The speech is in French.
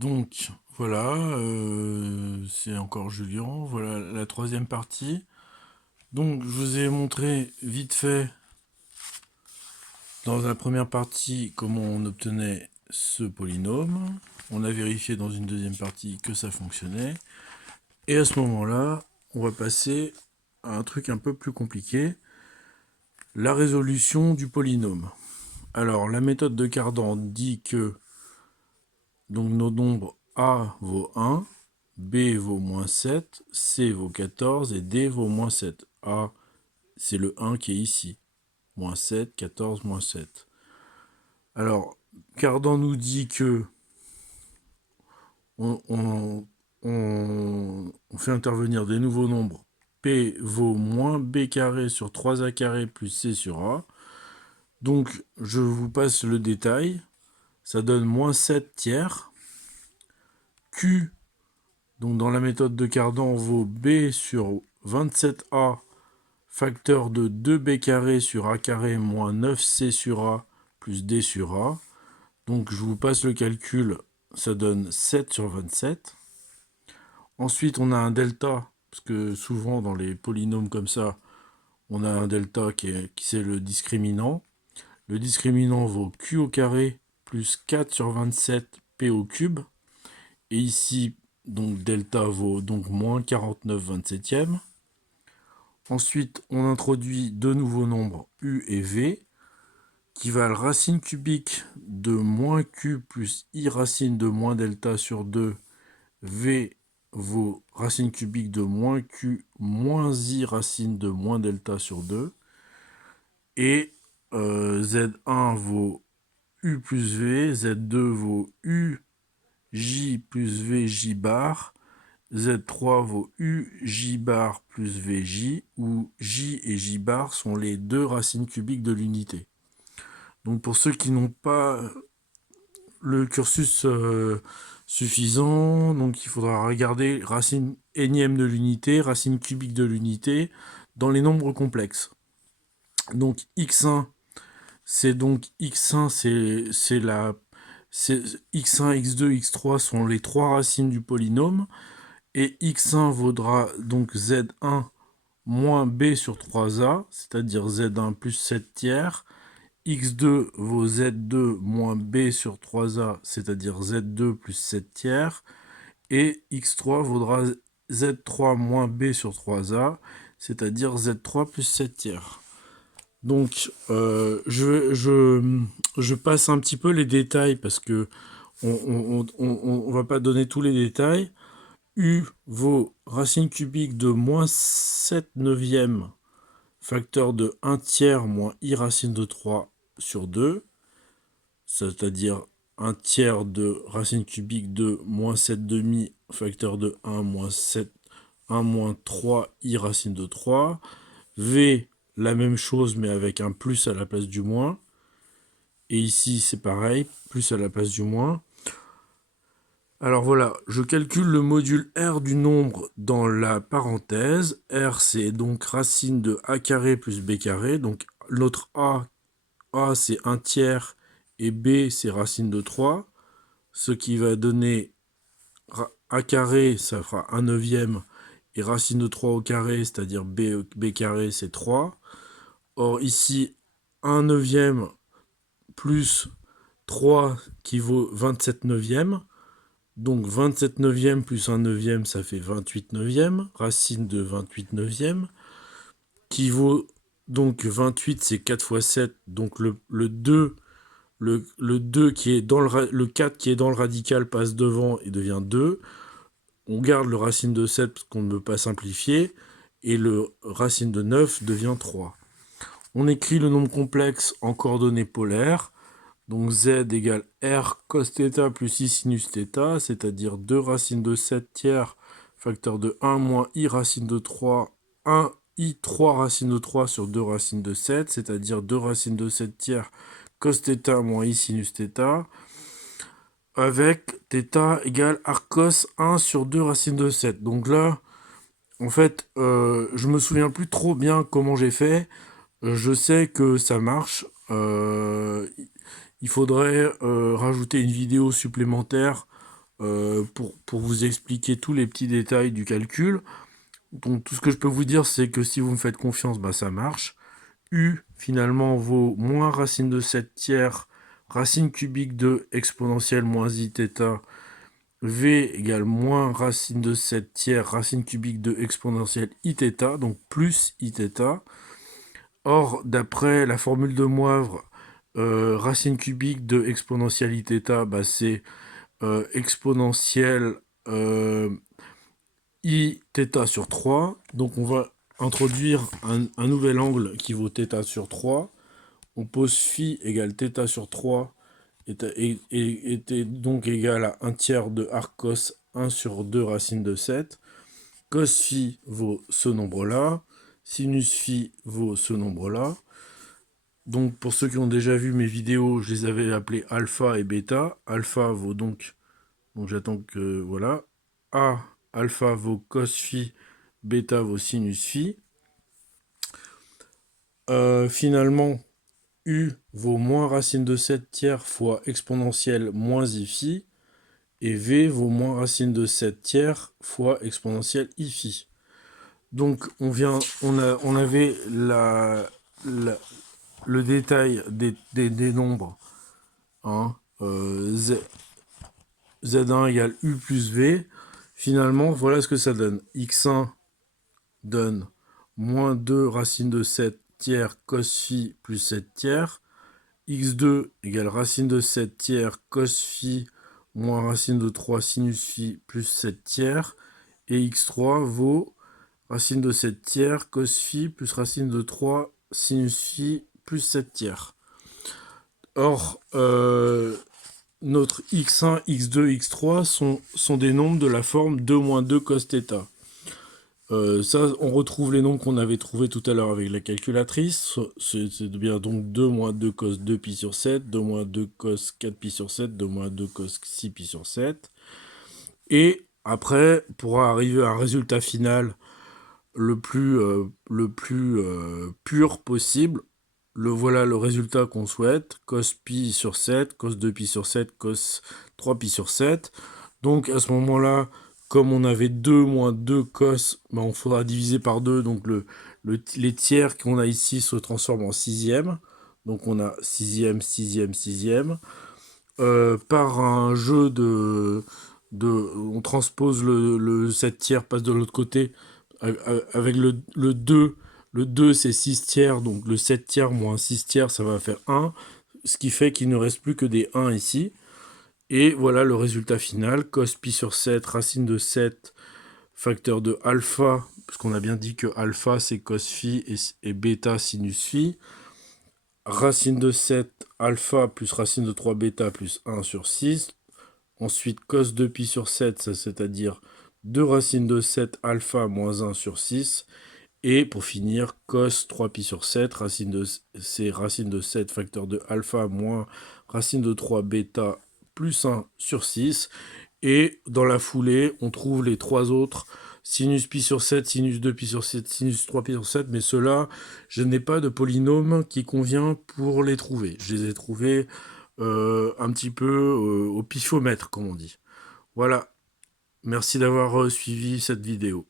Donc voilà, c'est encore Julien. Voilà la troisième partie. Donc je vous ai montré vite fait dans la première partie comment on obtenait ce polynôme. On a vérifié dans une deuxième partie que ça fonctionnait. Et à ce moment-là, on va passer à un truc un peu plus compliqué, la résolution du polynôme. Alors la méthode de Cardan dit que donc nos nombres A vaut 1, B vaut moins 7, C vaut 14 et D vaut moins 7. A, c'est le 1 qui est ici. Moins 7, 14, moins 7. Alors, Cardan nous dit que on, on- on fait intervenir des nouveaux nombres. P vaut moins B carré sur 3A carré plus C sur A. Donc, je vous passe le détail. Ça donne moins 7 tiers. Q, donc dans la méthode de Cardan, vaut B sur 27A facteur de 2b carré sur a carré moins 9c sur a plus d sur a. Donc je vous passe le calcul, ça donne 7 sur 27. Ensuite on a un delta, parce que souvent dans les polynômes comme ça, on a un delta qui c'est le discriminant. Le discriminant vaut q au carré plus 4 sur 27 p au cube. Et ici, donc delta vaut donc moins 49 27e. Ensuite, on introduit deux nouveaux nombres u et v qui valent racine cubique de moins q plus i racine de moins delta sur 2. V vaut racine cubique de moins q moins i racine de moins delta sur 2. Et z1 vaut u plus v, z2 vaut u j plus vj bar. Z3 vaut UJ bar plus VJ, où J et J bar sont les deux racines cubiques de l'unité. Donc pour ceux qui n'ont pas le cursus suffisant, donc il faudra regarder racine énième de l'unité, racine cubique de l'unité, dans les nombres complexes. Donc x1, c'est donc x1, c'est la x1, x2, x3 sont les trois racines du polynôme. Et x1 vaudra donc z1 moins b sur 3a, c'est-à-dire z1 plus 7 tiers. x2 vaut z2 moins b sur 3a, c'est-à-dire z2 plus 7 tiers. Et x3 vaudra z3 moins b sur 3a, c'est-à-dire z3 plus 7 tiers. Donc, je passe un petit peu les détails parce que on va pas donner tous les détails. U vaut racine cubique de moins 7 neuvième facteur de 1 tiers moins i racine de 3 sur 2, c'est-à-dire 1 tiers de racine cubique de moins 7 demi facteur de 1 moins 7, 1 moins 3 i racine de 3. V, la même chose mais avec un plus à la place du moins. Et ici c'est pareil, plus à la place du moins. Alors voilà, je calcule le module R du nombre dans la parenthèse. R, c'est donc racine de A carré plus B carré. Donc notre A c'est 1 tiers et B, c'est racine de 3. Ce qui va donner A carré, ça fera 1 neuvième. Et racine de 3 au carré, c'est-à-dire B carré, c'est 3. Or ici, 1 neuvième plus 3 qui vaut 27 neuvièmes. Donc 27 neuvième plus 1 neuvième, ça fait 28 neuvième, racine de 28 neuvième, qui vaut donc 28, c'est 4 fois 7, donc le 2, le 2 qui est dans le 4 qui est dans le radical passe devant et devient 2. On garde le racine de 7 parce qu'on ne veut pas simplifier, et le racine de 9 devient 3. On écrit le nombre complexe en coordonnées polaires. Donc z égale r cos θ plus i sinus θ, c'est-à-dire 2 racines de 7 tiers, facteur de 1 moins i racine de 3, 1 i 3 racines de 3 sur 2 racines de 7, c'est-à-dire 2 racines de 7 tiers cos θ moins i sinus θ, avec θ égale arcos 1 sur 2 racines de 7. Donc là, en fait, je me souviens plus trop bien comment j'ai fait. Je sais que ça marche. Il faudrait rajouter une vidéo supplémentaire pour vous expliquer tous les petits détails du calcul. Donc tout ce que je peux vous dire, c'est que si vous me faites confiance, bah, ça marche. U, finalement, vaut moins racine de 7 tiers, racine cubique de exponentielle moins I θ. V égale moins racine de 7 tiers, racine cubique de exponentielle I θ, donc plus I θ. Or, d'après la formule de Moivre, racine cubique de exponentielle I θ, bah, c'est exponentielle I θ sur 3. Donc on va introduire un nouvel angle qui vaut θ sur 3. On pose phi égale θ sur 3 était donc égal à 1 tiers de arc cos 1 sur 2 racine de 7. Cos phi vaut ce nombre-là. Sinus phi vaut ce nombre-là. Donc pour ceux qui ont déjà vu mes vidéos, je les avais appelés alpha et bêta. Alpha vaut donc j'attends que, voilà, A, alpha vaut cos phi, bêta vaut sinus phi. Finalement, U vaut moins racine de 7 tiers fois exponentielle moins I phi. Et V vaut moins racine de 7 tiers fois exponentielle I phi. Donc on avait le détail des nombres. Hein, Z1 égale U plus V. Finalement, voilà ce que ça donne. X1 donne moins 2 racine de 7 tiers cos phi plus 7 tiers. X2 égale racine de 7 tiers cos phi moins racine de 3 sinus phi plus 7 tiers. Et X3 vaut racine de 7 tiers cos phi plus racine de 3 sinus phi plus 7 tiers. Or, notre x1, x2, x3 sont des nombres de la forme 2 moins 2 cos θ. Ça, on retrouve les nombres qu'on avait trouvés tout à l'heure avec la calculatrice. C'est bien donc 2 moins 2 cos 2pi sur 7, 2 moins 2 cos 4pi sur 7, 2 moins 2 cos 6pi sur 7. Et après, pour arriver à un résultat final le plus pur possible, voilà le résultat qu'on souhaite, cos pi sur 7, cos 2pi sur 7, cos 3pi sur 7. Donc à ce moment-là, comme on avait 2 moins 2 cos, ben on faudra diviser par 2, donc les tiers qu'on a ici se transforment en sixième. Donc on a sixième, sixième, sixième. Par un jeu on transpose le 7 tiers, passe de l'autre côté, avec le 2. Le 2 c'est 6 tiers, donc le 7 tiers moins 6 tiers, ça va faire 1. Ce qui fait qu'il ne reste plus que des 1 ici. Et voilà le résultat final. Cos pi sur 7, racine de 7, facteur de alpha, parce qu'on a bien dit que alpha c'est cos phi et bêta sinus phi. Racine de 7 alpha plus racine de 3 bêta plus 1 sur 6. Ensuite cos de pi sur 7, c'est-à-dire 2 racines de 7 alpha moins 1 sur 6. Et pour finir, cos 3pi sur 7, c'est racine de 7 facteur de alpha moins racine de 3 bêta plus 1 sur 6. Et dans la foulée, on trouve les trois autres, sinus pi sur 7, sinus 2pi sur 7, sinus 3pi sur 7, mais ceux-là, je n'ai pas de polynôme qui convient pour les trouver. Je les ai trouvés un petit peu au pifomètre, comme on dit. Voilà, merci d'avoir suivi cette vidéo.